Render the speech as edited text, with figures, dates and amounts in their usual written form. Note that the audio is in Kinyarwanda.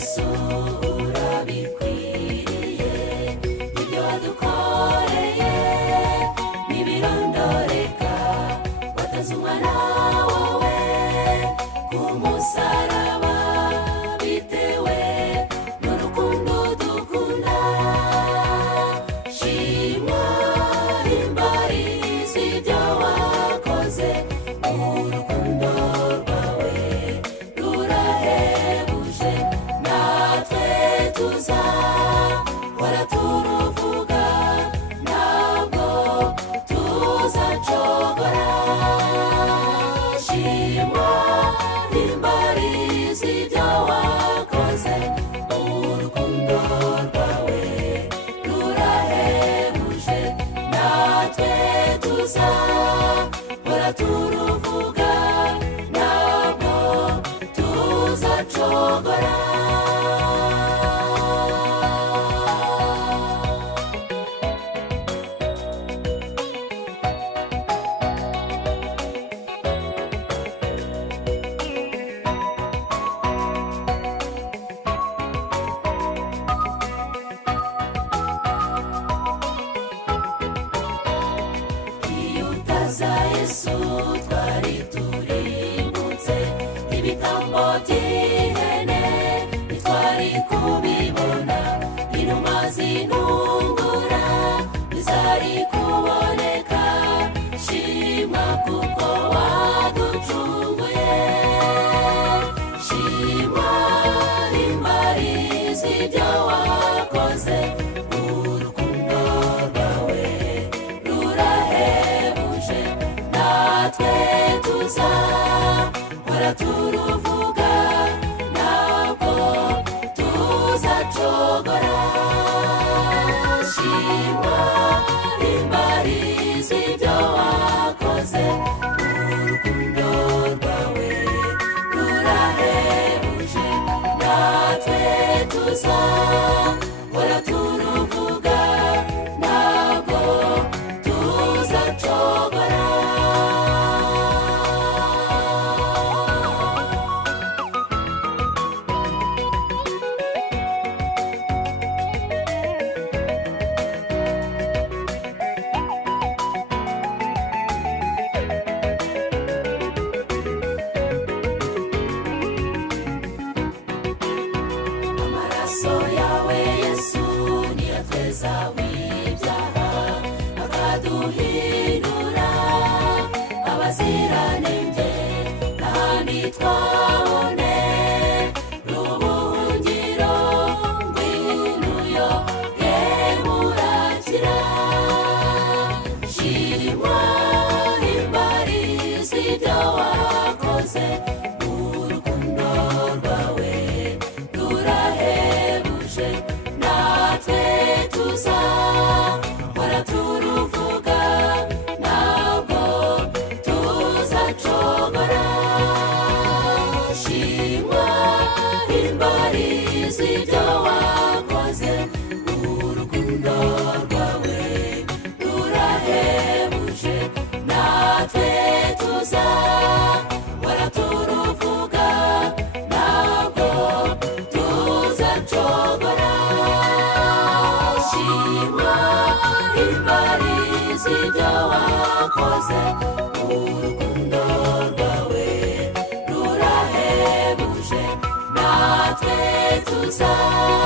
yesu urabikwiriye, ibyo wadukoreye ntibirondoreka. Watanze umwana wawe ku musaraba bitewe n'urukundo dukunda. Shimwa himbariza ibyo wakoze, urukundo rwawe rurahebuje. Natwe tuzahora turuvuga, ntabwo tuzacogora. Shimwa himbariza ibyo wakoze, urukundo rwawe rurahebuje. Natwe tuzahora turuvuga, ntabwo tuzacogora. Iyo utaza yesu twari turimbutse, ibitambo by'ihene ntitwari kubibona, inuma zintungura ntizari kuboneka. Shimwa kuko waducunguye, shimwa himbariza ibyo wakoze, urukundo rwawe rurahebuje. Natwe tuzahora turuvuga, ntabwo tuzacogora. Shimwa himbariza ibyo wakoze, urukundo rwawe rurahebuje. Natwe tuzahora turuvuga, ntabwo tuzacogora. Amaraso yawe yesu niyo atweza w'ibyaha, akaduhindura abaziranenge. N'ahandi twabone ubuhungiro, ngwino uyoge murakira. Shimwa himbariza ibyo wakoze, urukundo rwawe rurahebuje. Natwe tuzahora turuvuga, ntabwo tuzacogora. Shimwa himbariza ibyo wakoze, urukundo rwawe rurahebuje. Natwe tuzahora turuvuga, ntabwo tuzacogora. Shimwa himbariza ibyo wakoze, urukundo rwawe rurahebuje. Natwe tuzahora